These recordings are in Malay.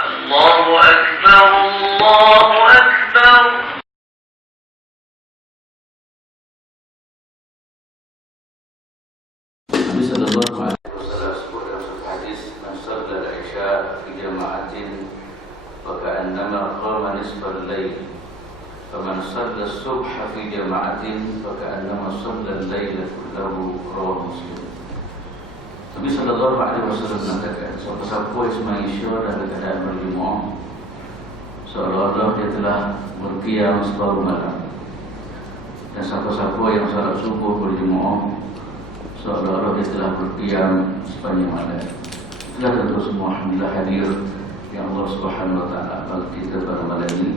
الله أكبر الله أكبر. Nabi sallallahu alaihi wasallam sebut dalam satu hadis, "Man shalla al-isya fi jama'atin fa ka'annama qama nisfal lail, wa man shalla as-subha fi jama'atin fa ka'annama shalla al-laila kullahu." Rawahu Muslim. Nabi sallallahu alaihi wasallam mengatakan, siapa-siapa yang sembahyang isya dalam keadaan berjemaah, seolah-olah dia telah berqiyam separuh malam. Dan siapa-siapa yang salat subuh berjemaah, seolah-olah dia telah berqiyam sepanjang malam. Itulah tentu semua alhamdulillah hadir yang Allah Subhanahu wa taala bagi kita pada malam ini,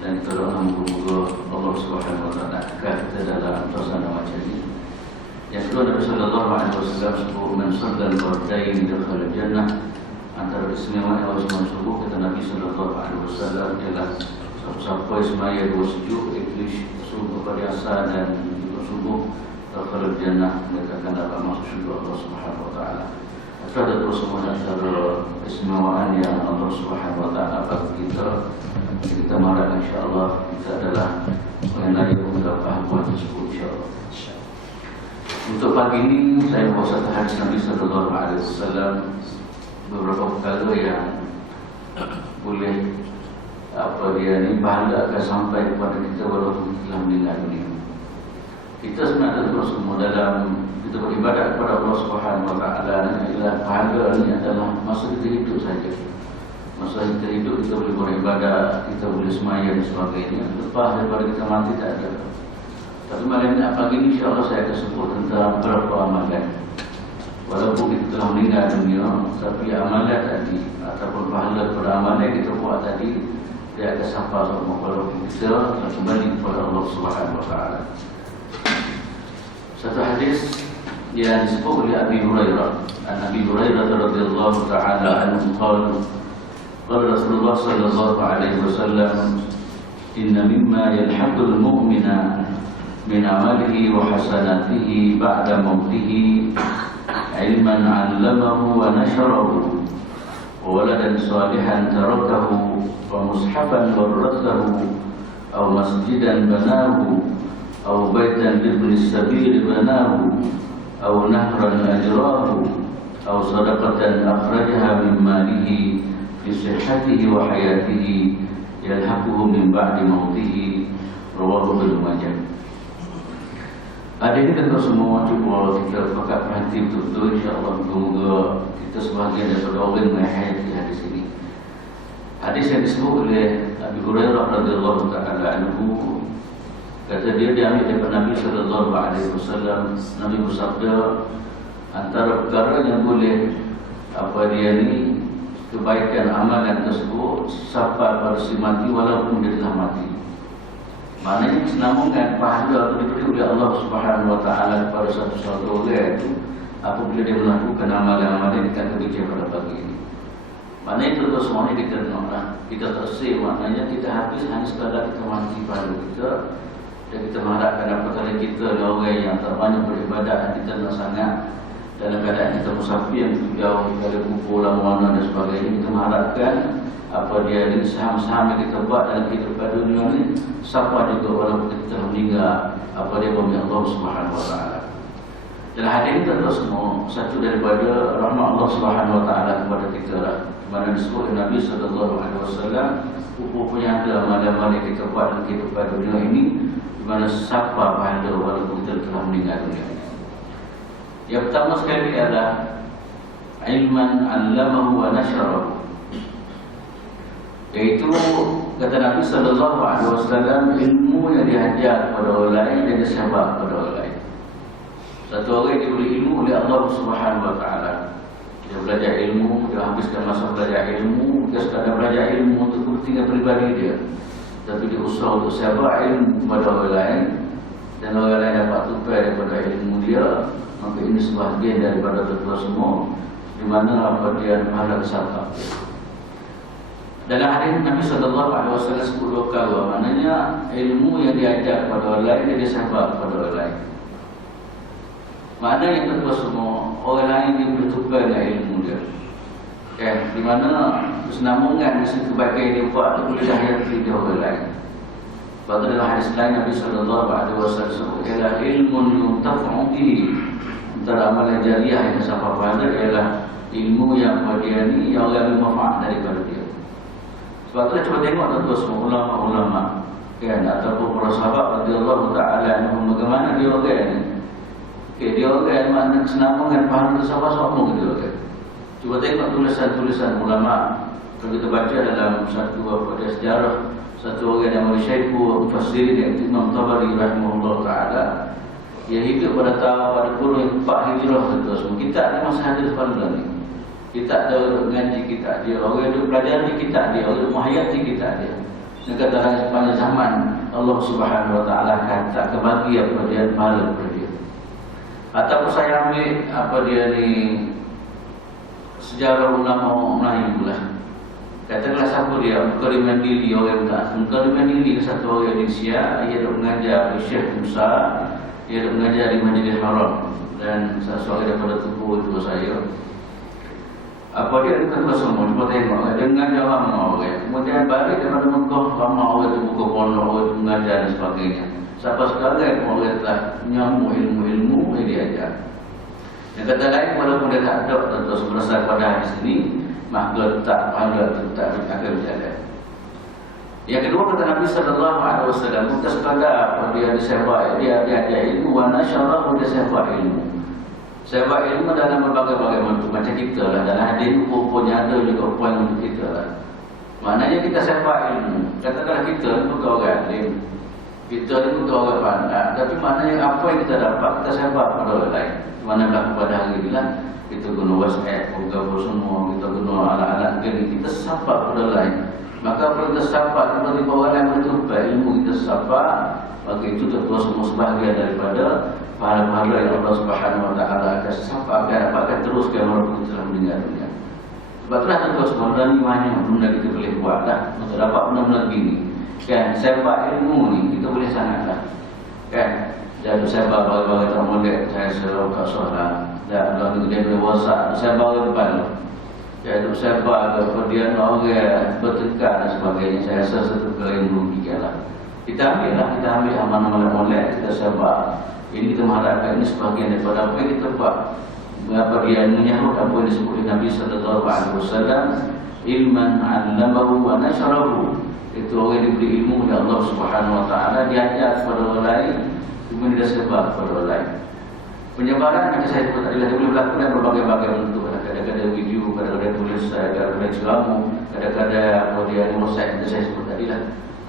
dan kita doa moga-moga Allah Subhanahu wa taala angkat kita dalam suasana macam ini. Yang kedua, Nabi sallallahu alaihi wasallam sebut, "Man shalla al-fardain dakhala al-jannah." Antara istimewa yang harus disebut kata Nabi sallallahu alaihi wasallam ialah siapa yang sembahyang dua sujud, iblis subuh pada asar dan juga subuh, dakhala al-jannah, mereka akan dapat masuk syurga Allah Subhanahu wa taala. Itu ada terus semua antara istimewaan yang Allah Subhanahu wa taala bagi kita. Kita mengharap insya-Allah kita adalah mengenai beberapa hal tersebut insya-Allah. Untuk pagi ini saya bawa satu hadis Nabi sallallahu alaihi wasallam, beberapa perkara yang boleh pahala akan sampai kepada kita walaupun telah meninggal dunia. Kita sebenarnya terus semua dalam kita beribadat kepada Allah Subhanahu wa taala ialah pahala ini adalah masa kita hidup saja. Masa kita hidup kita boleh beribadat, kita boleh sembahyang dan sebagainya. Lepas daripada kita mati tak ada. Tapi malam ini pagi ini insya-Allah saya akan sebut tentang beberapa amalan. Walaupun kita telah meninggal dunia, tapi amalan tadi ataupun pahala pada amalan kita buat tadi, dia akan sampai sama walaupun kita kembali kepada Allah Subhanahu wa taala. Satu hadis yang disebut oleh Abi Hurairah. Nabi Hurairah radhiyallahu taala anhu qala, qala Rasulullah sallallahu alaihi wasallam, "Inna mimma yalhaqul mu'mina min amalihi wa hasanatihi ba'da mautihi ilman 'allamahu wa nasharahu wa waladan salihan tarakahu wa mushafan warathahu aw masjidan banahu aw baitan libni sabil banahu aw nahran ajrahu aw sadaqatan akhrajaha min malihi fi sihhatihi wa hayatihi yalhaquhu min ba'di mautihi." Rawahu Ibnu Majah. Ada ini tentu semua cuba kita pakat perhati betul-betul, insya-Allah semoga kita sebahagian daripada orang menghayati hadis ini. Hadis yang disebut oleh Abi Hurairah radhiyallahu taala anhu, kata dia diambil daripada Nabi sallallahu alaihi wasallam. Nabi bersabda, antara perkara yang boleh kebaikan amalan tersebut sampai pada si mati walaupun dia telah mati. Maknanya senamungkan pahala itu diberi oleh Allah Subhanahu wa taala kepada satu orang itu apabila dia melakukan amalan-amalan yang kebijakan pada pagi ini. Maknanya itu semuanya kita tersih, maknanya kita habis hanya sekadar kita mati pahala kita, dan kita mengharapkan apabila kita adalah orang yang terbanyak beribadat dan kita nak sangat dalam keadaan kita musafir yang jauh dari kubur, lamuan dan sebagainya, kita mengharapkan apa dia ini saham-saham yang kita buat dalam kehidupan dunia ini sampai juga walaupun kita telah meninggal, apa dia bagi Allah Subhanahu wa taala. Dan hadis ini tentu semua satu daripada rahmat Allah Subhanahu wa taala kepada kita lah. Mana disebut oleh Nabi sallallahu alaihi wasallam, punya ada amalan-amalan yang kita buat dalam kehidupan dunia ini di mana sampai pahala walaupun kita telah meninggal dunia. Yang pertama sekali adalah ilman 'allamahu wa nasharahu. Iaitu kata Nabi sallallahu alaihi wasallam, ilmu yang diajar kepada orang lain dan disebar kepada orang lain. Satu orang diberi ilmu oleh Allah Subhanahu wa taala. Dia belajar ilmu, dia habiskan masa belajar ilmu, dia sekadar belajar ilmu untuk kepentingan pribadi dia. Tapi dia usaha untuk sebar ilmu kepada orang lain, dan orang lain dapat tukar daripada ilmu dia. Maka ini sebahagian daripada doa semua, di mana apa dia pahala besar. Dalam hadis Nabi sallallahu alaihi wasallam sebut dua perkara, maknanya ilmu yang diajar kepada orang lain dan disabar kepada orang lain. Maknanya tentu semua orang lain dia boleh tukar dengan ilmu dia. Di mana bersenambungan dengan kebaikan yang dia buat itu boleh dihayati dia orang lain. Sebab dalam hadis lain Nabi sallallahu alaihi wasallam sebut ialah ilmun yuntafa'u bihi. Antara amalan jariah yang sampai pada ialah ilmu yang dia ni yang orang bermanfaat daripada dia. Sebab tu cuba tengok tuan-tuan semua ulama-ulama ataupun para sahabat radhiyallahu ta'ala anhum bagaimana dia orang ni. Dia orang makna kesenambungan pahala bersama-sama dia orang. Cuba tengok tulisan-tulisan ulama. Kalau kita baca dalam satu sejarah, satu orang yang Syaikhul Mufassirin iaitu Imam Tabari rahimahullah ta'ala, dia hidup pada kurun 4 Hijrah semua. Kitab ni masih ada sepanjang ni. Kitab dia mengaji kitab dia, orang dia pelajari kitab dia, orang menghayati kitab dia. Dan kata sepanjang zaman Allah Subhanahu wa ta'ala kata kebagi apa dia pahala kepada dia. Ataupun saya ambil dia ni sejarah ulama Melayu lah. Katakanlah siapa dia, Mukarrim Mandili orang tak. Mukarrim Mandili satu orang Indonesia, dia duk mengajar di Syekh Musa, dia duk mengajar di Masjidil Haram dan seorang daripada tubuh itu saya. Apa dia kita semua cuba tengok dengan lama orang. Kemudian balik daripada Mekah lama orang itu buka pondok, orang itu mengajar dan sebagainya. Sampai sekarang orang telah menyambung ilmu-ilmu yang diajar. Yang kata lain walaupun dia tak ada tentu berdasar pada hadis ini, maka tak pahala tak akan berjalan. Yang kedua kata Nabi sallallahu alaihi wasallam, bukan sekadar dia disebar, dia ajar ilmu wa nasyarahu dia sebar ilmu. Sebar ilmu dalam berbagai-bagai bentuk macam kita lah dalam hadis punya ada juga poin untuk kita lah. Maknanya kita sebar ilmu. Katakanlah kita bukan orang alim. Kita ni bukan orang pandai, tapi maknanya apa yang kita dapat kita sebar pada orang lain. Manakah pada hari ini lah kita guna WhatsApp, Google semua, kita guna alat-alat gini, kita sapa pada lain. Maka apabila kita sapa, tiba-tiba orang lain berjumpa ilmu kita sapa, maka itu tentu semua sebahagian daripada pahala-pahala yang Allah Subhanahu wa ta'ala akan sapa, akan teruskan walaupun kita telah meninggal dunia. Sebab itulah tentu semua dan imannya benda kita boleh buat lah untuk dapat benda-benda begini. Sapa ilmu ni kita boleh sangatlah. Jadi saya bawa tak molek, saya selalu tak salah. Dan kalau dia boleh WhatsApp, saya bawa depan. Jadi saya bawa kemudian orang bertekad dan sebagainya. Saya rasa satu kali yang merugikan lah. Kita ambil aman-aman molek, kita sebab ini kita mengharapkan ini sebahagian daripada apa yang kita buat. Mengapa dia menyahut apa yang disebut oleh Nabi sallallahu alaihi wasallam, ilman 'allamahu wa nasyarahu. Itu orang yang diberi ilmu oleh Allah Subhanahu wa ta'ala, diajar kepada orang lain, kemudian dia sebar kepada orang lain. Penyebaran macam saya sebut tadi, dia boleh berlaku dalam berbagai-bagai bentuk. Kadang-kadang video, kadang-kadang tulis, kadang-kadang ceramah, kadang-kadang dia website yang saya sebut tadi lah.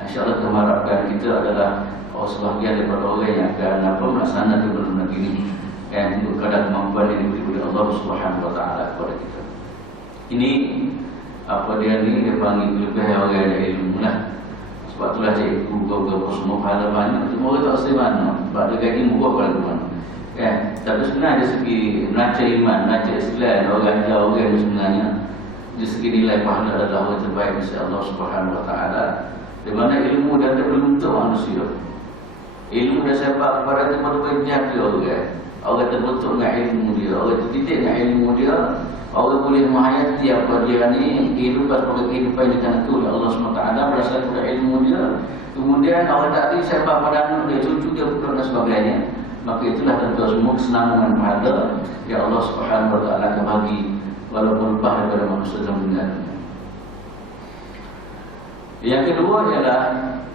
InsyaAllah kita mengharapkan kita adalah sebahagian daripada orang yang akan melaksanakan benda-benda ini untuk kadar kemampuan yang diberi oleh Allah Subhanahu wa ta'ala kepada kita. Ini dia panggil lebih orang yang ada ilmu lah. Sebab itulah cikgu, guru semua pahala banyak. Semua orang tak sedih mana. Sebab dia gaji muka pada mana. Tapi sebenarnya dari segi menaca iman, menaca Islam, orang itu sebenarnya dari segi nilai pahala adalah orang terbaik di sisi Allah Subhanahu wa ta'ala. Di mana ilmu dan dia bentuk manusia. Ilmu dia sebab kepada itu merupakan dia orang. Orang terbentuk dengan ilmu dia, orang terdidik dengan ilmu dia. Orang boleh menghayati apa dia ni, kehidupan sebagai kehidupan yang ditentu oleh Allah SWT berdasarkan ilmu dia. Kemudian orang tadi sebab pada anak dia, cucu dia, putra dan sebagainya. Maka itulah tentu semua kesenangan pahala yang Allah Subhanahu wa ta'ala akan bagi walaupun lepas daripada manusia dalam dunia. Yang kedua ialah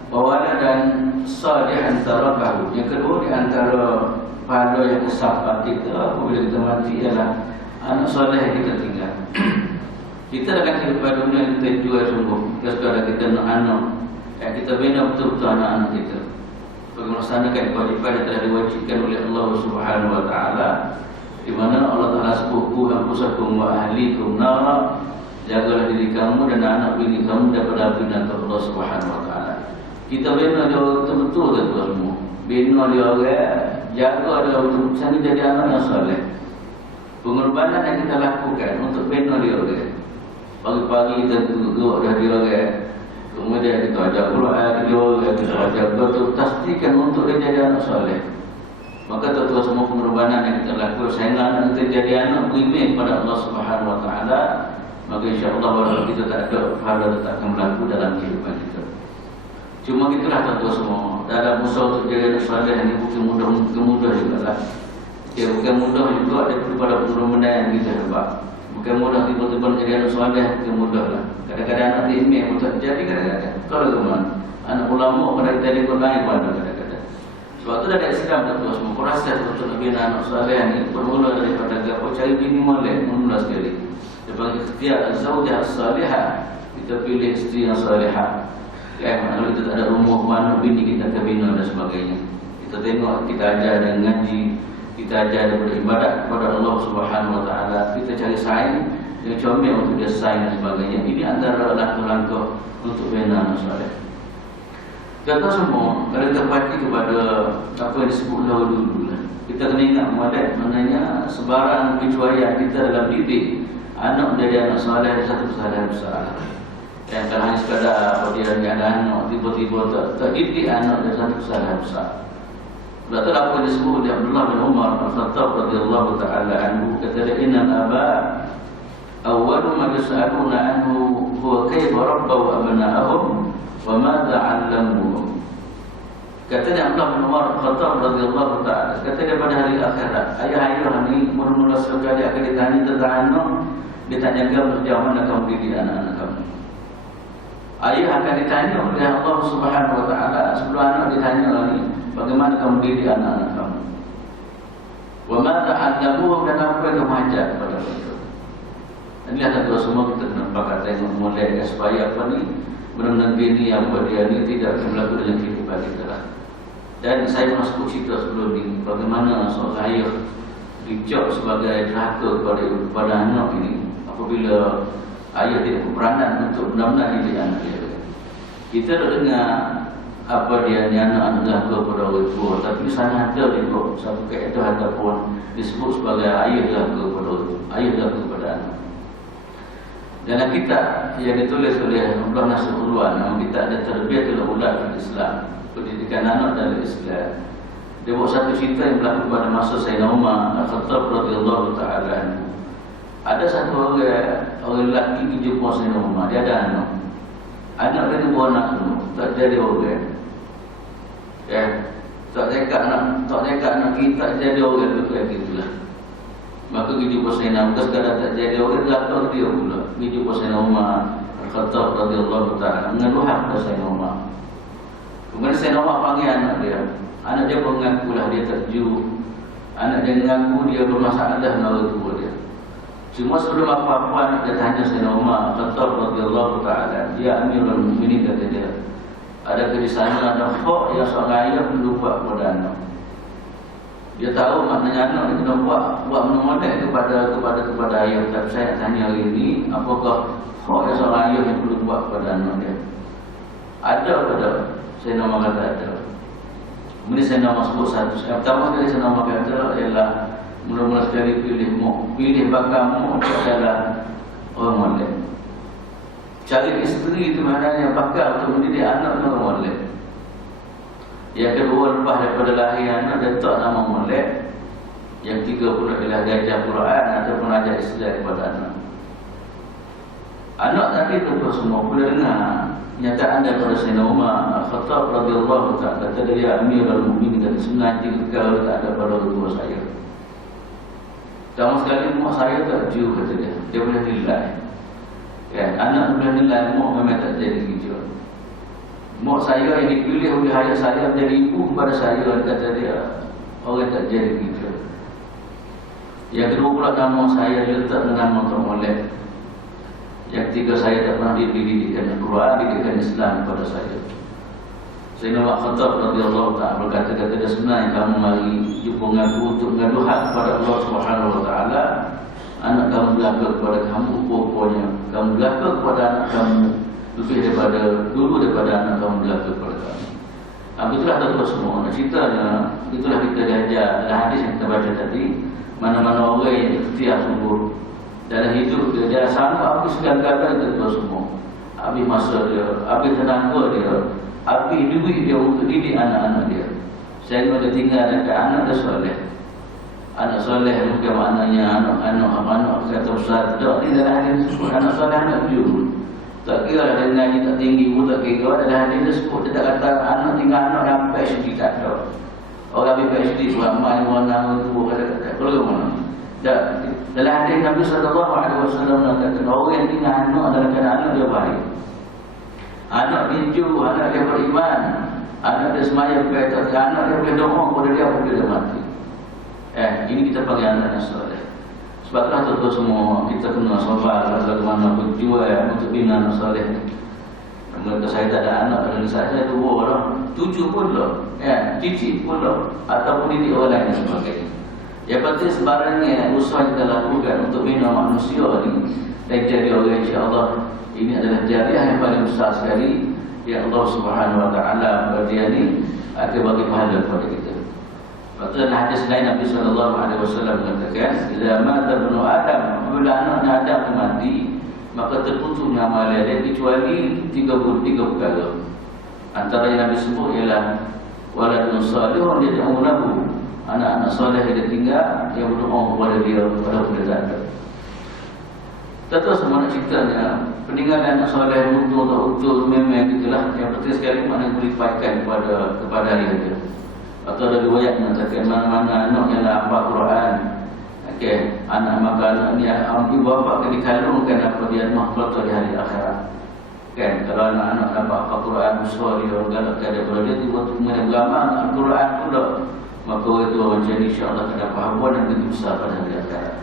bawalan dan salih antara bahu. Yang kedua di antara pahala yang besar kita apabila kita mati ialah anak soleh kita tinggal. Kita akan kehidupan dunia kita jual sungguh. Sekarang kita nak anak, kita bina betul-betul anak-anak kita. Melaksanakan kewajipan yang telah diwajibkan oleh Allah Subhanahu wa ta'ala, di mana Allah Ta'ala sebut anfusakum wa ahlikum nara, jagalah diri kamu dan anak bini kamu daripada api neraka Allah Subhanahu wa ta'ala. Kita bina dia betul-betul tuan semua. Bina dia orang, jaga dia untuk sana jadi anak yang soleh. Pengorbanan yang kita lakukan untuk bina dia orang. Pagi-pagi kita duduk dah dia orang. Kemudian kita ajak Quran dia, kita ajak betul pastikan untuk dia jadi anak soleh. Maka tentu semua pengorbanan yang kita lakukan sehingga anak kita jadi anak beriman kepada Allah Subhanahu wa ta'ala, maka insya-Allah walaupun kita tak ada pahala tetap akan berlaku dalam kehidupan kita. Cuma itulah tuan-tuan semua, dalam usaha untuk jadi anak soleh ini bukan mudah juga lah. Ya, bukan mudah juga daripada benda yang kita dapat. Bukan mudah tiba-tiba jadi anak soleh, bukan mudah lah. Kadang-kadang anak diimeh pun tak jadi kadang-kadang. Kalau kemana? Anak ulama pada kita di kota lain pun ada kadang-kadang. Sebab itu dari Islam tuan-tuan semua. Kau rasa betul Nabi anak soleh ini bermula daripada kau cari bini molek mula sekali. Daripada ikhtiar az-zawjah as-salihah, kita pilih isteri yang salihah. Kalau kita tak ada rumah mana bini kita bina dan sebagainya. Kita tengok, kita ajar dengan ngaji, kita ajar daripada ibadat kepada Allah Subhanahu Wa Taala. Kita cari saing yang comel untuk dia saing dan sebagainya. Ini antara langkah-langkah untuk bina anak soleh. Kata semua, kalau kita perhati kepada apa yang disebut dulu lah. Kita kena ingat maknanya sebarang kecuaian kita dalam didik anak menjadi anak soleh ada satu kesalahan besar. Yang kalau hanya sekadar apa dia ada anak tiba-tiba tak didik anak ada satu kesalahan besar. Sebab tu apa yang disebut oleh Abdullah bin Umar Al-Khattab radhiyallahu taala anhu, kata dia innal aba awwalu ma yas'aluna anhu huwa kayfa rabbaw abna'ahum wa madza 'allamuhum. Kata dia Abdullah bin Umar Al-Khattab radhiyallahu taala, kata dia pada hari akhirat, ayah-ayah ni mula-mula sekali akan ditanya tentang anak, ditanyakan sejauh mana kamu didik anak-anak kamu. Ayah akan ditanya oleh Allah Subhanahu Wa Taala sebelum anak ditanya lagi, bagaimana kamu didik anak-anak kamu. Wa ma ta'allamuhum, dan apa yang kamu ajar kepada mereka. Inilah satu semua kita kena pakai tengok mulai supaya apa ni benar-benar bini yang buat dia ni tidak berlaku dalam kehidupan kita lah. Dan saya masuk cerita sebelum ni bagaimana seorang ayah dicap sebagai derhaka kepada anak ini apabila ayah tidak berperanan untuk benar-benar didik anak dia. Kita dah dengar apa dia ni anak derhaka kepada orang tua, tapi sana ada juga satu kaedah ataupun disebut sebagai ayah derhaka kepada orang tua, ayah derhaka kepada anak. Dalam kitab yang ditulis oleh Abdullah Nasir Ulwan, nama kitab ada Tarbiyatul Aulad fil Islam, pendidikan anak dalam Islam. Dia buat satu cerita yang berlaku pada masa Sayyidina Umar Al-Khattab radhiyallahu taala anhu. Ada satu orang lelaki pergi jumpa Sayyidina Umar, dia ada anak. Anak dia tu anak tu, tak jadi orang. Tak cakap nak kita jadi orang tu kayak gitulah. Maka pergi jumpa Sayyidina Umar, sekadar tak jadi orang, jatuh dia pula. Pergi jumpa Sayyidina Umar Al-Khattab radhiyallahu taala, mengeluhkan kepada Sayyidina Umar. Kemudian Sayyidina Umar panggil anak dia. Anak dia mengakulah dia terju. Anak dia mengaku dia bermasalah dengan orang tua dia. Cuma sebelum apa-apa anak dia tanya Sayyidina Umar Al-Khattab radhiyallahu taala, dia Amirul Mukminin, kata dia, adakah di sana ada hak yang seorang ayah perlu buat kepada anak? Dia tahu maknanya anak dia kena buat menolak kepada ayah. Tapi saya nak tanya hari ini, apakah hak yang seorang ayah yang perlu buat kepada anak dia? Ada ke tak? Sayyidina Umar kata ada. Kemudian Sayyidina Umar sebut satu. Yang pertama kali Sayyidina Umar kata ialah mula-mula sekali pilih bakal mu adalah orang molek. Cari isteri itu maknanya bakal untuk mendidik anak orang molek. Yang kedua, lepas daripada lahir anak dia tak nama molek. Yang tiga pula adalah ajar Quran ataupun ajar Islam kepada anak. Anak tadi tu semua boleh dengar nyataan daripada Sayyidina Umar Al-Khattab radhiyallahu ta'ala, kata dia Amirul Mukminin, dan sengaja kau tak ada pada orang tua saya. Sama sekali mak saya tak jauh, kata dia. Dia boleh nilai. Anak boleh nilai, mak memang tak jadi gitu. Mak saya yang dipilih oleh ayah saya menjadi ibu kepada saya, kata dia, orang tak jadi gitu. Yang kedua pula, nama saya letak dengan motor molek. Yang ketiga, saya tak pernah dididikan Al-Quran, didikan Islam kepada saya. Sayyidina Umar Khattab radhiyallahu ta'ala berkata, kata dia, sebenarnya kamu mari jumpa aku untuk mengadu hak kepada Allah Subhanahu Wa Ta'ala. Anak kamu belaka kepada kamu, pokoknya kamu belaka kepada anak kamu lebih daripada anak kamu belaka kepada kamu. Itulah tuan-tuan semua. Ceritanya, itulah kita diajar dalam hadis yang kita baca tadi. Mana-mana orang yang ikhtiar sungguh dalam hidup dia, dia sanggup habis segala-galanya tuan-tuan semua. Habis masa dia, habis tenaga dia, habis duit dia untuk didik anak-anak dia. Saya kena tinggal dekat anak dia soleh. anak soleh bukan maknanya anak kata Ustaz. Tak, ni dalam hadis disebut anak soleh anak jujur. Tak kira ada ngaji tak tinggi pun tak kira, dalam hadis disebut dia tak kata anak tinggal anak yang PhD tak ada. Orang PhD ramai mana tu kata perlu mana. Dalam hadis Nabi sallallahu alaihi wasallam mengatakan orang yang tinggal anak dalam keadaan anak dia baik. Anak binju, anak dia beriman, anak dia semaya berkaitan, anak dia boleh doa kepada dia apabila dia mati. Ini kita panggil anak yang soleh. Sebab itulah tuan-tuan semua kita kena sabar bagaimana berjuang untuk bina anak soleh ni. Mereka saya tak ada anak pada saya 2 orang, 7 pun loh, cicit pun loh, ataupun didik orang lain dan sebagainya. Yang penting sebarangnya usaha kita lakukan untuk bina manusia ni dan jadi orang insya-Allah ini adalah jariah yang paling besar sekali yang Allah Subhanahu Wa Taala berdiani akan bagi pahala kepada kita. Waktu dalam hadis lain Nabi sallallahu alaihi wasallam mengatakan, "Idza mata ibnu Adam, apabila anak Adam mati, maka terputus amalan dia kecuali 3 perkara. Antara yang Nabi sebut ialah waladun salihun yad'u lahu." Anak-anak soleh yang dia tinggal yang berdoa kepada dia walaupun dia tak ada. Tentu semua nak ceritanya peninggalan anak soleh untuk memang itulah yang penting sekali mana boleh dipaikan kepada dia. Atau ada riwayat mengatakan mana-mana anak yang hafal Quran, anak maka anak ni ibu bapa kena dikalungkan apa dia mahfal di hari akhirat. Kalau anak-anak hafal Quran besar dia galakkan daripada dia tiba-tiba beramal Al-Quran pula, maka itu macam insya-Allah akan dapat habuan yang begitu besar pada hari akhirat.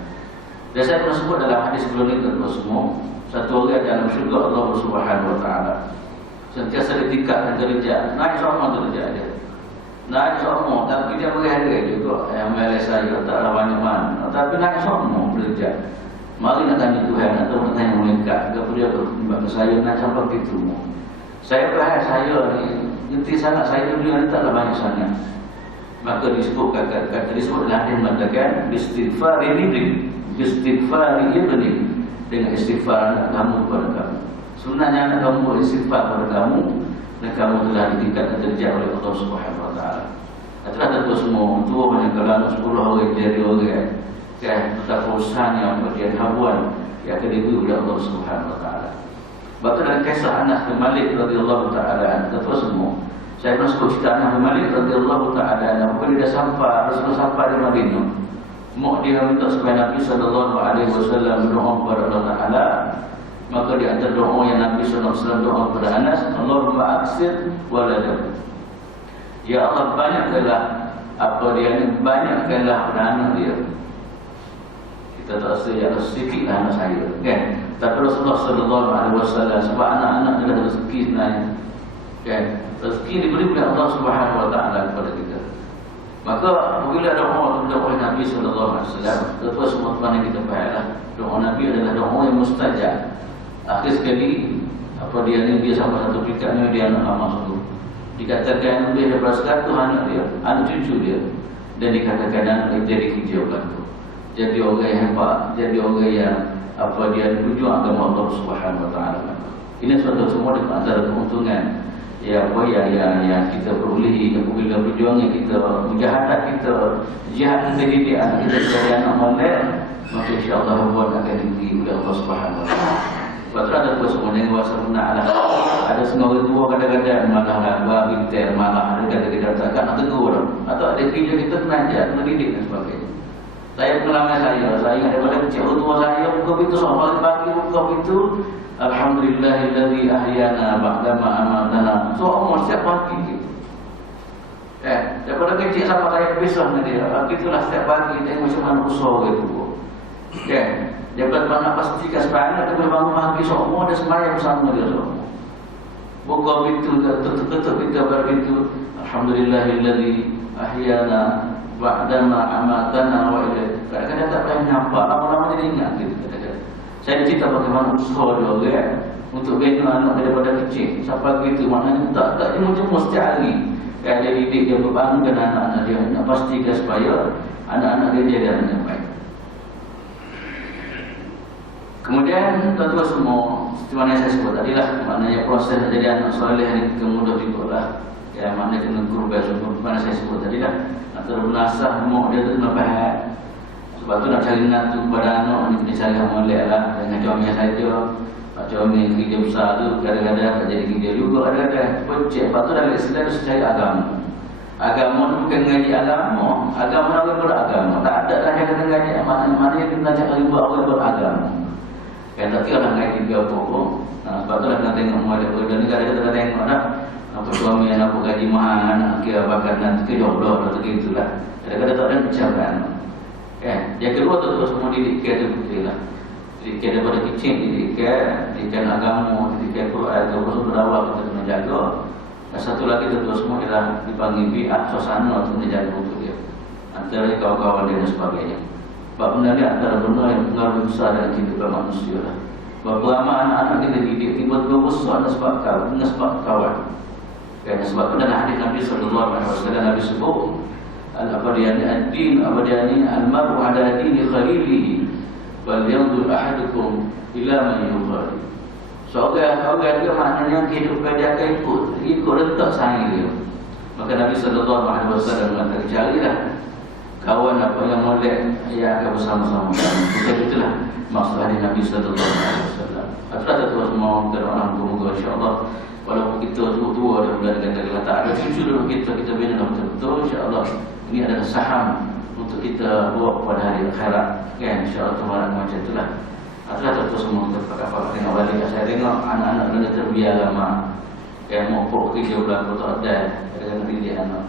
Dan saya pernah sebut dalam hadis sebelum ini tuan-tuan semua, satu orang dalam syurga Allah Subhanahu Wa Taala sentiasa ditingkatkan derajat, naik sama derajat dia. Naik semua, tapi dia berharga juga. Yang melek saya taklah banyak mana, tapi naik semua derajat. Mari nak tanya Tuhan atau nak tanya malaikat, apa dia tu? Sebab saya nak sampai begitu. Saya berharap saya ni, nanti sangat saya dunia ni taklah banyak sangat. Maka disebut kata disebut dalam hadis mengatakan istighfar ini dengan istighfar anak kamu kepada kamu. Sebenarnya anak kamu boleh istighfar kepada kamu dan kamu telah ditingkatkan derajat oleh Allah Subhanahu Wa Taala. Itulah tentu semua tua banyak kalau anak 10 orang jadi orang betapa usahanya berjaya habuan yang akan diberi oleh Allah Subhanahu Wa Taala. Bahkan dalam kisah Anas bin Malik radhiyallahu taala tentu semua saya pernah sebut cerita Anas bin Malik radhiyallahu taala apabila dia Rasulullah sampai di Madinah. Mak dia minta supaya Nabi sallallahu alaihi wasallam berdoa kepada Allah Taala. Maka di antara doa yang Nabi sallallahu alaihi wasallam doa kepada Anas, Allahumma aksir waladahu. Ya Allah banyakkanlah banyakkanlah anak dia. Kita tak rasa ya sedikitlah anak saya, kan? Tapi Rasulullah sallallahu alaihi wasallam sebab anak-anak adalah rezeki sebenarnya. Kan? Rezeki diberi oleh Allah Subhanahu Wa Taala kepada kita. Maka apabila doa oleh Nabi sallallahu alaihi wasallam, tentu semua teman kita fahamlah, doa Nabi adalah doa yang mustajab. Akhir sekali apa dia ni dia sampai satu peringkat ni dia anak lama tu. Dikatakan lebih daripada 100 anak dia, anak cucu dia, dan dikatakan anak dia jadi hijau belaka. Jadi orang yang hebat, jadi orang yang apa dia berjuang agama Allah Subhanahu Wa Taala. Ini suatu semua di antara keuntungan ya apa yang kita perolehi apabila berjuangnya kita mujahadah kita jihad mendidik anak kita sebagai anak molek, maka insya-Allah habuan akan diberi oleh Allah Subhanahu Wa Taala. Sebab ada pun semuanya yang kuasa benar lah. Ada setengah orang tua kadang-kadang malah bintel, malah ada kadang-kadang takkan nak tegur. Atau ada kerja kita mengajar, mendidik dan sebagainya. Saya pengalaman saya ingat daripada kecil orang tua saya buka pintu soal pagi buka pintu. Alhamdulillahilladzi ahyana ba'dama amatana. Semua setiap pagi gitu. Daripada kecil sampai saya besar dengan dia. Itulah setiap pagi dia macam mana usaha gitu. Daripada mana pastikan supaya anak dia boleh bangun pagi semua dan semayang bersama dia semua. Buka pintu, tutup pintu pada pintu. Alhamdulillahilladzi ahyana ba'dama amatana wa ilaihi. Kadang-kadang tak payah nyapa, lama-lama dia ingat gitu kadang-kadang. Saya cerita bagaimana usaha dia untuk bina anak daripada kecil sampai begitu, maknanya tak jemur-jemur setiap hari. Dia didik dia berbangunkan anak-anak dia, nak pastikan supaya anak-anak dia jadi anak yang baik. Kemudian tentu semua seperti mana yang saya sebut tadi lah, maknanya proses nak jadi anak soleh ni mudah juga lah. Ya, maknanya kena kurban sumur mana saya sebut tadi lah. Antara benasah mau dia tu kena faham. Sebab tu nak cari nak tu kepada anak ni kena cari yang molek lah. Dengan comel saja. Pak comel kerja besar tu kadang-kadang tak jadi kerja juga kadang-kadang. Pecek. Lepas tu dalam Islam tu cari agama. Agama tu bukan ngaji agama. Agama orang beragama. Tak ada lah yang kena ngaji. Mana yang kena cari orang beragama. Yang tak kira lah ngaji ke apa pun. Sebab tu lah kena tengok molek. Dan negara kita kena tengok dah. Apa suami anak pun gaji mahal, anak kira bakal nanti ke jodoh atau begitulah. Kadang-kadang tak ada ucapan. Yang kedua tu terus semua didikkan tu betul lah. Didikkan daripada kecil, didikkan agama, didikkan Quran, terus berawal kita kena jaga. Dan satu lagi tu terus semua ialah dipanggil bi'ah suasana tu kena jaga untuk dia. Antara kawan-kawan dia dan sebagainya. Sebab benda ni antara benda yang pengaruh besar dalam kehidupan manusia lah. Berapa ramai anak-anak kita didik tiba-tiba besar dengan sebab kawan. Kerana sebab itu dalam hadis Nabi sallallahu alaihi wasallam Nabi sebut al-abadiyani ad-din abadiyani al-mar'u ala dini khalilihi wal yanzur ahadukum ila man yuqari. Seorang dia maknanya kehidupan dia akan ikut rentak sang dia. Maka Nabi sallallahu alaihi wasallam mengatakan carilah kawan apa yang molek yang akan bersama-sama kamu. Itulah maksud hadis Nabi sallallahu alaihi wasallam. Atulah terus mau ke orang tua insya-Allah. Walaupun kita tua-tua dah bulan dengan tak ada cucu dulu kita bina dah betul-betul insya-Allah. Ini adalah saham untuk kita bawa pada hari akhirat kan insya-Allah Tuhan macam itulah. Itulah terus semua kita pakai tengok balik. Saya tengok anak-anak kena terbiar lama. Yang mau pokok kerja bulan tak ada kadang-kadang didik anak.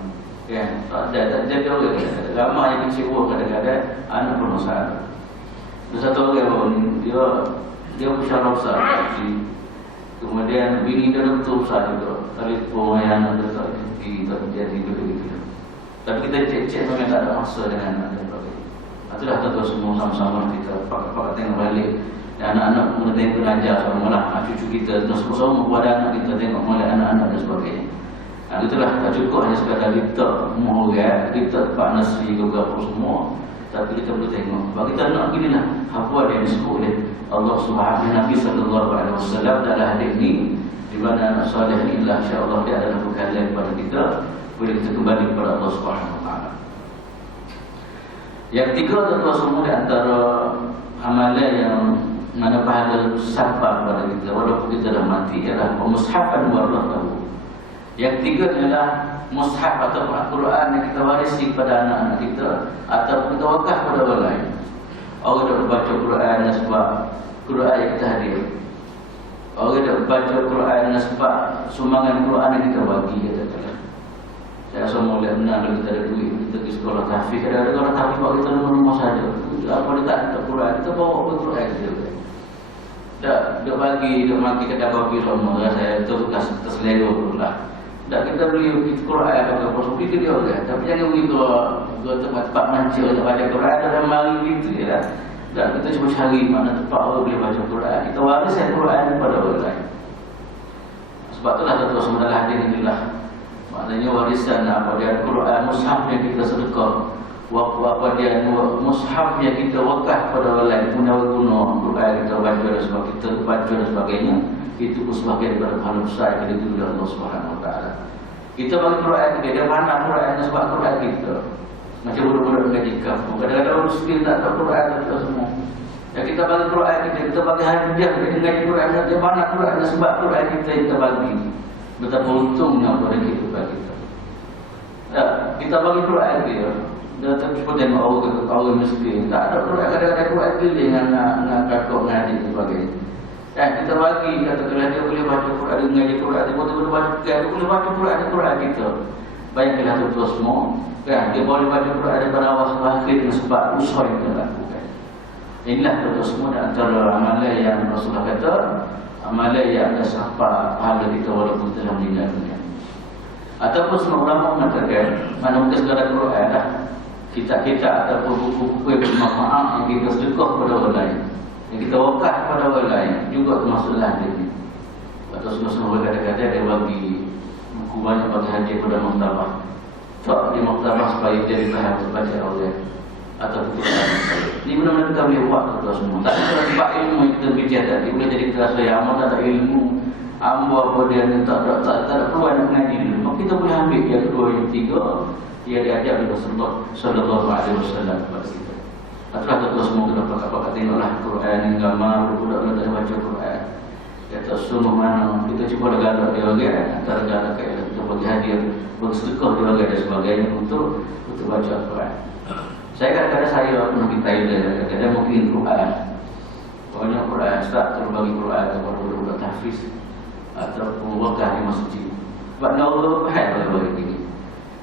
Kan tak ada orang kadang-kadang lama yang kecewa kadang-kadang anak pun besar. Ada satu orang dia bersyarah besar kemudian bini dia betul besar juga. Kali pemayan dia tak jadi begitu. Tapi kita cek memang tak ada masa dengan anak dan itulah tentu semua sama-sama kita pakai tengok balik. Dan anak-anak kena tengok belajar sama lah. Cucu kita semua kepada anak kita tengok mulai anak-anak dan sebagainya. Itulah tak cukup hanya sekadar kita mohon kita tempat nasi juga apa semua. Tapi kita perlu tengok. Sebab kita nak gini lah. Apa yang disebut oleh Allah Subhanahu Nabi sallallahu alaihi wasallam dalam hadis ini, di mana anak soleh ini adalah insya-Allah dia adalah bekal kepada kita bila kita kembali kepada Allah Subhanahu wa taala. Yang tiga tentu semua di antara amalan yang mana pahala sabar kepada kita walaupun kita dah mati ialah mushafan warathahu. Yang tiga adalah mushaf atau Al-Quran yang kita warisi kepada anak-anak kita ataupun kita wakaf kepada orang lain. Orang dah baca Quran sebab Quran yang kita hadir. Orang dah baca Quran sebab sumbangan Quran yang kita bagi katakanlah. Saya rasa mulai benar kalau kita ada duit kita pergi sekolah tahfiz. Ada orang tahfiz buat kita rumah saja. Apa dia tak ada Quran kita bawa Quran kita. Dia bagi dia maki kedai kopi semua. Saya tu terselera lah. Tak kita beli Quran atau apa seperti itu dia orang. Tapi jangan beli ke tempat-tempat manca untuk baca Quran dalam mari gitu ya. Dan kita cuba cari mana tempat orang boleh baca Quran. Kita wariskan Quran kepada orang lain. Sebab itulah terus modal hadir inilah. Maknanya warisan apa dia Quran mushaf yang kita sedekah. Apa dia mushaf yang kita wakaf kepada orang lain punya guna Quran kita baca dan sebab kita baca dan sebagainya. Itu pun sebagai daripada pahala besar yang diberi oleh Allah Subhanahu wa taala. Kita bagi Quran dia mana Quran sebab Quran kita. Macam budak-budak mengaji kampung. Kadang-kadang orang miskin tak tahu Quran kita semua. Ya kita bagi Quran kita bagi hadiah kita mengaji Quran dia mana Quran sebab Quran kita bagi. Betapa untungnya pada kehidupan kita. Ya, kita bagi Quran dia. Dan seperti orang miskin tak ada Quran kadang-kadang Quran pilih dengan kakak ngaji dan sebagainya. Kita bagi katakanlah dia boleh baca Quran mengaji Quran dia boleh baca dia boleh baca Quran kita. Baiklah tu semua kan dia boleh baca Quran daripada awal sampai akhir sebab usaha yang dia lakukan. Inilah tu semua antara amalan yang Rasulullah kata amalan yang ada sampai pahala kita walaupun telah meninggal dunia. Ataupun semua ulama mengatakan mana mungkin segala Quran lah kitab-kitab ataupun buku-buku yang bermanfaat yang kita sedekah kepada orang lain. Yang kita wakaf kepada orang lain juga termasuklah ini. Atau semua kadang-kadang dia bagi buku banyak bagi hadiah kepada maktabah. Tak di maktabah supaya dia faham baca Allah atau Quran. Ini benar-benar kita boleh buat itu semua. Tak ada tempat ilmu yang kita bincang tadi boleh jadi terasa yang amat ada ilmu ambo apa dia ni tak ada peluang nak mengaji dulu. Maka kita boleh ambil yang kedua, yang ketiga, dia diajar oleh Rasulullah sallallahu alaihi wasallam kepada kita. Itulah tuan semua kena pakai tengoklah Quran yang gambar budak-budak tak baca Quran. Dia tak semua mana kita cuba galak dia lagi antara galak kita bagi hadiah, bagi sedekah dia lagi dan sebagainya untuk baca Quran. Saya kadang-kadang saya pernah di Thailand, kadang-kadang mungkin Quran. Banyak Quran, Ustaz terus bagi Quran kepada budak-budak tahfiz ataupun wakaf di masjid. Sebab Allah faham bagi ini.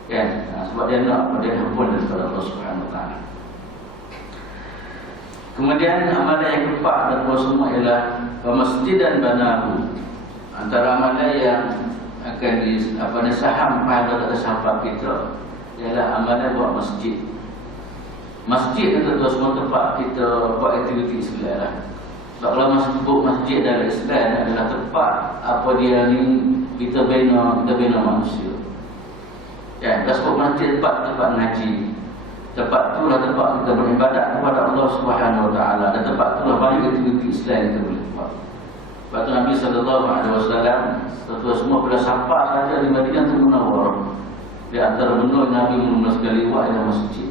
Kan? Sebab dia nak dia hampun daripada Allah Subhanahu Wa Taala. Kemudian amalan yang keempat dan semua ialah masjidan banahu. Antara amalan yang akan saham pahala kata sahabat kita ialah amalan buat masjid. Masjid itu semua tempat kita buat aktiviti segala. Sebab kalau sebut masjid dalam Islam adalah tempat apa dia ni kita bina manusia. Ya, kita sebut masjid tempat ngaji. Tempat itulah tempat kita beribadat kepada Allah Subhanahu Wa Taala, dan tempat itulah banyak aktiviti Islam kita boleh buat. Sebab tu Nabi sallallahu alaihi wasallam tentu semua bila sampai saja di Madinah Munawwarah, di antara benda Nabi mula sekali buat ialah masjid.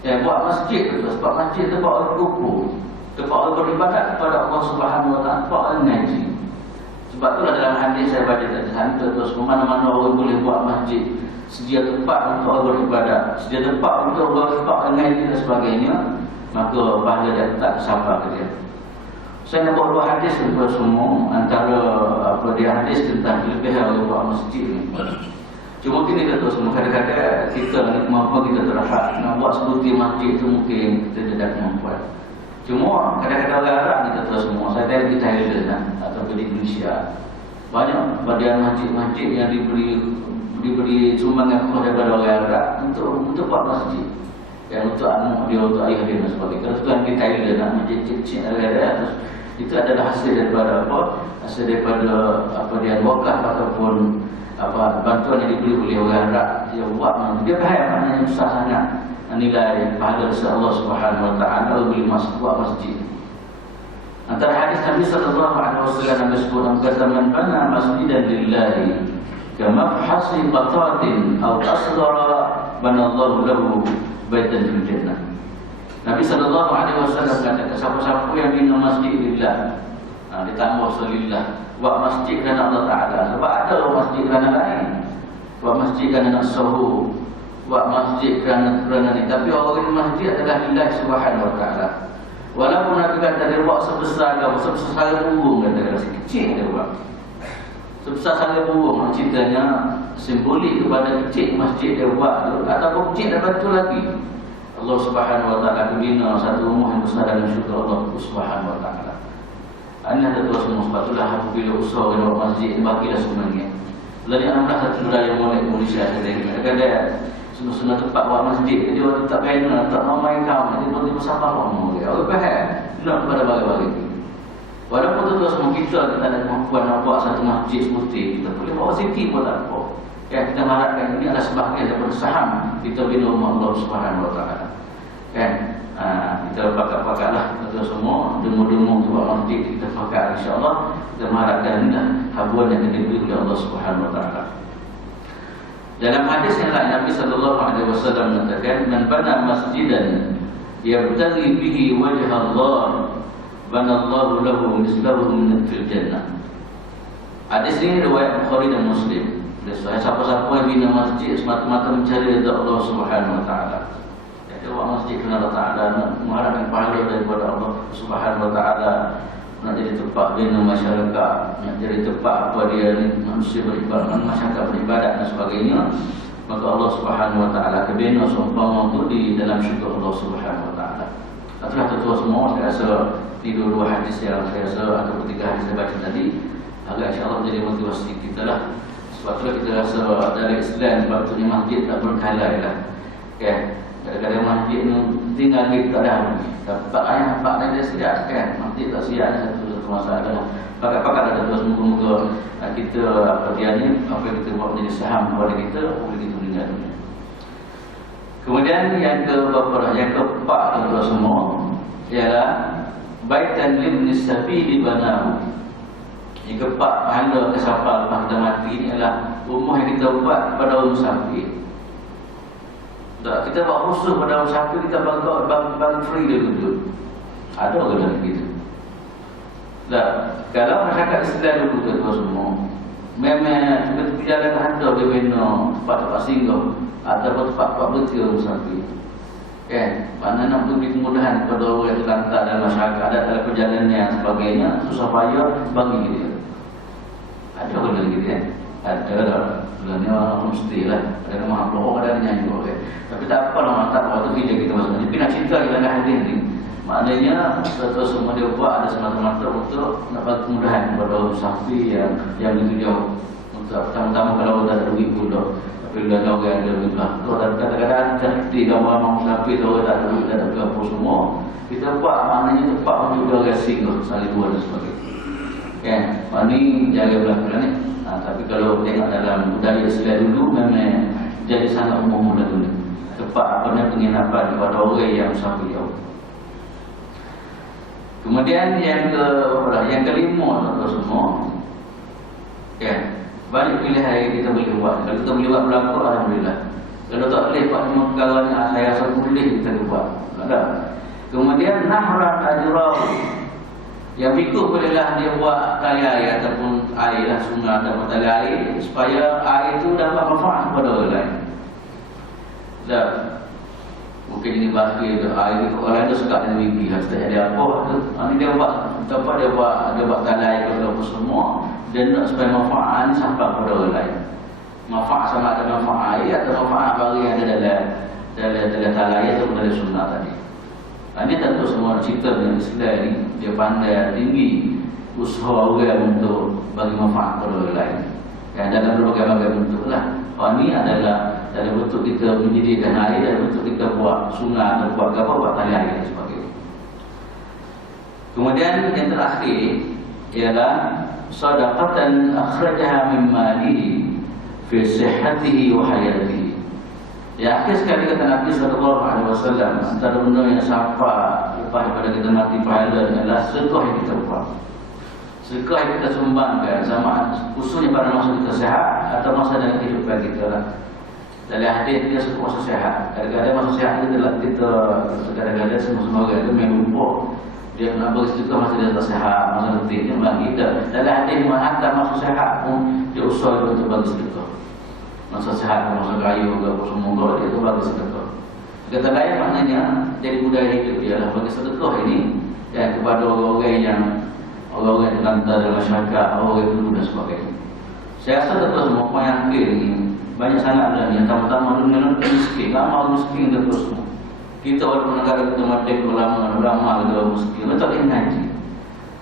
Ya, buat masjid itu sebab masjid itu tempat berkumpul, tempat beribadat kepada Allah Subhanahu Wa Taala, tempat ngaji. Sebab itulah dalam hadis saya baca tadi, terus mana-mana orang boleh buat masjid, sedia tempat untuk beribadat, sedia tempat untuk bertempat ngaji dan sebagainya, maka pahala dia tak sampai ke dia. Saya nak buat dua hadis untuk semua, antara dia hadis tentang kelebihan orang buat masjid ni. Cuma mungkin kita terus semua kadang-kadang kita ni kemampuan kita terhad nak buat seperti masjid itu mungkin kita tidak kemampuan. Cuma kadang-kadang orang Arab kita terus semua, saya tengok di Thailand atau di Indonesia, banyak bahagian masjid-masjid yang diberi sumbangan daripada orang Arab untuk buat masjid. Yang untuk anak dia, untuk ayah dia dan sebagainya. Kalau tuan kita Thailand masjid kecil ada, itu adalah hasil daripada apa? Hasil daripada dia wakaf ataupun bantuan yang diberi oleh orang Arab. Dia buat dia faham maknanya susah sangat nilai pahala Allah Subhanahu Wa Taala bila buat masjid. Antara hadis Nabi sallallahu alaihi wasallam disebut kata man bana masjidan lillahi kama hasi qatatin aw asghara banallahu lahu baitan fil jannah. Nabi sallallahu alaihi wasallam kata siapa-siapa yang bina masjid lillah, ditambah selillah, buat masjid kerana Allah Taala. Sebab ada masjid kerana lain, buat masjid kerana suhu, buat masjid kerana ni. Tapi orang ini masjid adalah lillah Subhanahu Wa Taala. Walaupun Nabi kata dia buat sebesar burung, kata dia kecil dia buat. Sebesar sarang burung, ceritanya simbolik kepada kecil masjid dia buat tu, ataupun kecil daripada tu lagi. Allah Subhanahu Wa Taala bina satu rumah yang besar dalam syurga Allah Subhanahu Wa Taala. Ini ada dua semua. Sebab itulah apabila usaha buat masjid, bagilah sebenarnya. Lalu anak satu budaya yang mulai Indonesia kadang-kadang semua tempat buat masjid, dia tak bina, tak mau main kaum, dia boleh bersama orang dia. Orang faham, nak kepada bagi-bagi. Walaupun tu semua kita ada kemampuan nak buat satu masjid seperti, kita boleh buat sikit pun tak apa. Ya, kita harapkan ini adalah sebahagian daripada saham kita bina rumah Allah Subhanahu Wa Taala. Kan? Kita pakai-pakailah kita semua demo-demo untuk buat masjid, kita pakai insya-Allah. Kita mengharapkan inilah habuan yang diberi oleh Allah Subhanahu Wa Taala. Dalam hadis yang lain Nabi sallallahu alaihi wasallam mengatakan man bana masjidan yabtaghi bihi wajha Allah banallahu lahu mislahu min fil jannah. Hadis ini riwayat Bukhari dan Muslim. Siapa-siapa yang bina masjid semata-mata mencari ridha Allah Subhanahu Wa Taala. Jadi buat masjid kerana Allah Taala, mengharapkan pahala daripada Allah Subhanahu Wa Taala, nak jadi tempat bina masyarakat, nak jadi tempat apa dia manusia beribadat, masyarakat beribadat dan sebagainya, maka Allah Subhanahu Wa Taala akan bina seumpama itu di dalam syurga Allah Subhanahu Wa Taala. Itulah tuan semua, saya rasa di dua hadis yang saya rasa atau ketiga hadis saya baca tadi agak insya-Allah menjadi motivasi kita lah. Sebab itulah kita rasa dari Islam sepatutnya masjid tak berkalai lah. Okay. Kadang-kadang masjid ni tinggal kita tak ada. Tempat ayah nampak dia siap kan. Masjid tak siap ni satu masalah lah. Pakat-pakat ada terus moga-moga kita dia ni apa yang kita buat menjadi saham kepada kita boleh kita meninggal dunia. Kemudian yang keempat terus semua ialah baitan libni sabili banahu, Yang keempat, pahala kesapal lepas kita mati ini adalah umur yang kita buat pada orang musafir. Tak, kita buat khusus pada orang musafir, kita bagi free dia duduk. Ada orang dalam gitu. Tak, kalau masyarakat Islam dulu tu semua, memang kita jalan harta dia bina tempat-tempat singgah ataupun tempat-tempat berhenti orang musafir. Mana nak beri kemudahan kepada orang yang terlantar dalam masyarakat, ada dalam perjalanannya dan sebagainya, susah payah bagi dia. Ada orang lagi gitu kan? Ada lah. Sebenarnya mestilah. Ada nama orang ada nyanyi juga. Tapi tak apa lah, tak apa tu video kita masuk. Tapi nak cerita kita nak hadis ni. Maknanya setelah semua dia buat ada semata-mata untuk nak bagi kemudahan kepada orang musafir yang begitu jauh. Untuk pertama-tama kalau tak ada duit pun dah. Tapi dah tahu yang ada duit lah. Kalau kadang-kadang cantik gambar orang musafir tu orang tak ada duit, tak ada apa semua. Kita buat maknanya tempat untuk dia orang singgah saling dua dan sebagainya. Ini jaga belakang ni. Tapi kalau tengok dalam budaya Islam dulu memang jadi sangat umum dulu. Tempat apa ni penginapan kepada orang yang musafir jauh. Kemudian yang kelima tu semua, banyak pilihan yang kita boleh buat. Kalau kita boleh buat berlaku, alhamdulillah. Kalau tak boleh buat semua perkara yang saya rasa boleh kita buat. Ada. Kemudian nahran ajrau. Yang fikir bolehlah dia buat tali air ataupun air lah, sungai ataupun tali air supaya air itu dapat manfaat kepada orang lain. Tak. Mungkin ini bahasa dia air itu orang lain tu suka dengan mimpi. Setiap ada apa tu, ini dia buat tempat dia buat tali air kepada semua. Dia nak supaya manfaat ini sampai kepada orang lain. Manfaat sama ada manfaat air atau manfaat bagi yang ada dalam tali air ataupun dalam sunnah tadi. Ini tentu semua cerita yang Islam ni dia pandai tinggi usaha orang untuk bagi manfaat kepada orang lain. Dalam berbagai-bagai bentuk lah. Ini adalah dalam bentuk kita menyediakan air, dalam bentuk kita buat sungai atau buat apa, buat tali air dan sebagainya. Kemudian yang terakhir ialah sadaqatan akhrajaha min malihi fi sihhatihi wa hayatihi. Ya, akhir sekali kata Nabi SAW, antara benda yang sampai lepas daripada kita mati pahala adalah sedekah yang kita buat. Sedekah yang kita sumbangkan sama khususnya pada masa kita sehat atau masa dalam kehidupan kita lah. Dalam hadis dia sebut masa sehat. Kadang-kadang masa sehat kita kadang-kadang semua orang itu memang lupa. Dia nak bagi sedekah masa dia tak sehat, masa letih dia bagi kita. Dalam hadis mengatakan masa sehat pun dia usaha untuk bagi sedekah. Masa sehat, masa kayu, apa semua dia tu bagi sedekah. Kata lain maknanya jadi budaya hidup dia lah bagi sedekah ini kepada orang-orang yang terlantar dalam masyarakat, orang yang dulu dan sebagainya. Saya rasa betul semua orang yang akhir ni banyak sangat yang pertama dunia miskin, lama miskin dan terus semua. Kita walaupun negara kita merdeka ulama kita miskin, kita tak boleh ngaji.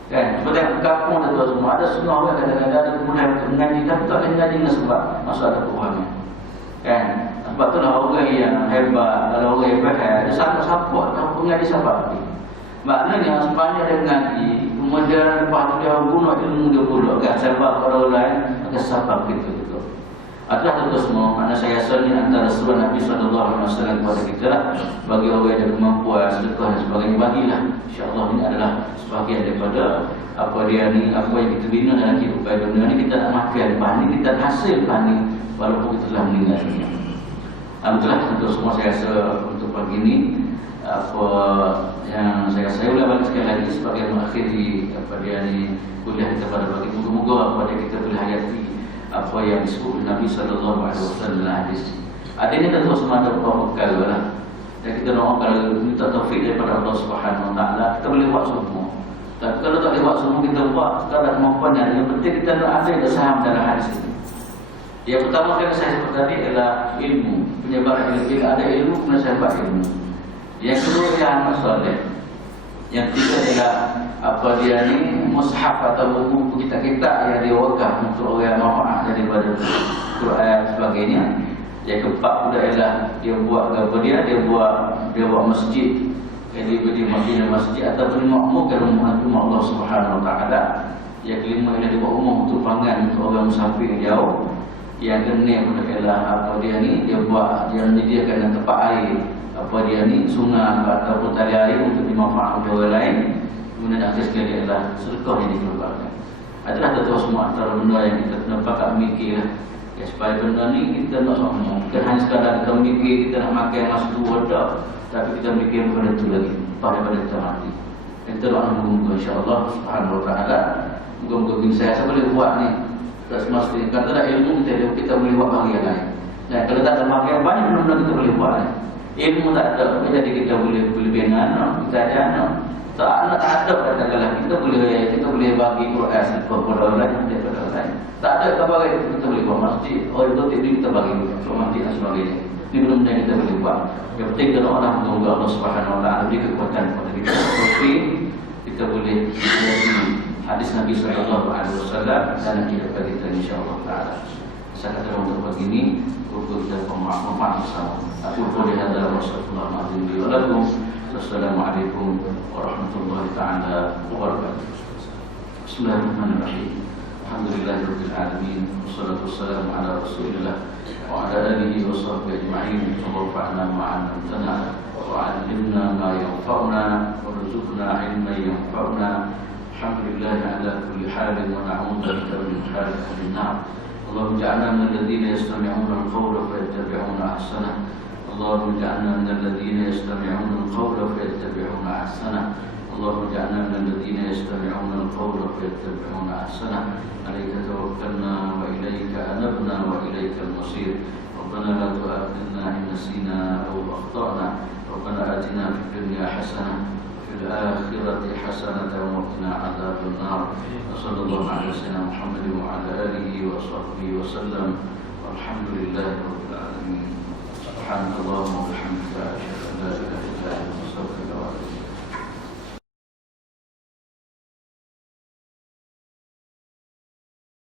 Seperti yang kampung dan terus semua ada semua orang kadang-kadang ada kemudahan untuk mengaji, tapi tak boleh ngaji dengan sebab masalah kepahaman. Sebab itulah orang yang hebat, kalau orang yang hebat dia sangat support, tak mengaji siapa. Maknanya sepanjang dia mengaji, kemudian lepas tu dia guna ilmu dia pula, sebab orang lain akan sabab kita. Adalah itu semua. Makna saya rasa ini antara seruan Nabi SAW kepada kita lah. Bagi orang yang ada kemampuan, sedekah dan sebagainya, bagilah. InsyaAllah ini adalah sebahagian daripada apa dia ni, apa yang kita bina dalam kehidupan dunia ni. Kita nak makan lepas ni, kita nak hasil lepas ni, walaupun kita telah meninggal dunia. Alhamdulillah, untuk semua saya rasa untuk pagi ini apa yang saya rasa ulang balik sekali lagi sebagai mengakhiri apa dia ni kuliah kita pada pagi. Moga-moga apa yang kita boleh hayati apa yang disebut Nabi SAW dalam hadis. Adanya tentu semua ada bekal lah. Dan kita doa kalau minta taufik daripada Allah Subhanahu Wa Taala, kita boleh buat semua. Tapi kalau tak boleh buat semua, kita buat sekadar kemampuannya. Yang penting kita nak ada yang saham dalam hadis ini. Yang pertama kali saya sebut tadi adalah ilmu, penyebaran ilmu. Bila ada ilmu, kena sebar ilmu. Yang kedua ialah amal soleh. Yang ketiga adalah apa dia ni mushaf atau buku kitab-kitab yang diwakaf untuk orang yang manfaat daripada Quran dan sebagainya. Yang keempat pula ialah dia buat masjid. Jadi dia masjid ataupun makmurkan rumah Allah Subhanahu Wa Taala. Yang kelima ialah dia buat rumah untuk pangan untuk orang musafir yang jauh. Yang keenam pula ialah apa dia ni dia menyediakan tempat air apa dia ni sungai ataupun tali air untuk dimanfaatkan oleh orang lain. Kemudian akhir sekali adalah sedekah yang dikeluarkan. Adalah tentu semua antara benda yang kita kena pakai mikir ya, supaya benda ni kita nak sombong. Bukan hanya sekadar kita mikir kita nak makan masa dua dah, tapi kita mikir kepada itu lagi, daripada kita mati. Kita doa moga insya-Allah Subhanahu wa taala moga-moga saya boleh buat ni. Tak semestinya kata dah ilmu kita boleh buat bagi yang lain. Dan kalau tak ada makan banyak benda kita boleh buat. Ilmu tak ada, jadi kita boleh bina, kita ada. Tak ada katakanlah kita boleh bagi Quran kepada orang lain daripada orang lain. Tak ada kabar kita boleh buat masjid. Orang itu tidak kita bagi untuk masjid dan sebagainya. Ini belum yang kita boleh buat. Yang penting kalau orang semoga Allah Subhanahu Wa Taala beri kekuatan kepada kita. Tapi kita boleh menjadi hadis Nabi Sallallahu Alaihi Wasallam dan kepada kita insya-Allah Taala. Saya kata untuk begini, untuk kita memahami bersama. Aku boleh ada Rasulullah SAW. Assalamualaikum warahmatullahi taala wabarakatuh. Bismillahirrahmanirrahim. Alhamdulillahirabbil alamin. Wassalatu wassalamu ala Rasulillah wa ala alihi wa sahbihi ajma'in. Allahumma ma'allimna wa 'allimna ma yanfa'una warzuqna 'ilman yanfa'una. Alhamdulillah ala kulli halin wa na'udzu bika min halin an-nar. Allahumma ij'alna min alladhina yastami'una al-qawla fayattabi'una ahsanah. اللهم اجعلنا من الذين يستمعون القول فيتبعون احسنه. اللهم اجعلنا من الذين يستمعون القول فيتبعون احسنه. عليك توكلنا واليك انبنا واليك المصير. ربنا لا تؤاخذنا ان نسينا او اخطانا. ربنا اتنا في الدنيا حسنه وفي الاخره حسنه وقنا عذاب النار. وصلى الله على سيدنا محمد وعلى اله وصحبه وسلم والحمد لله رب العالمين. سبحانك اللهم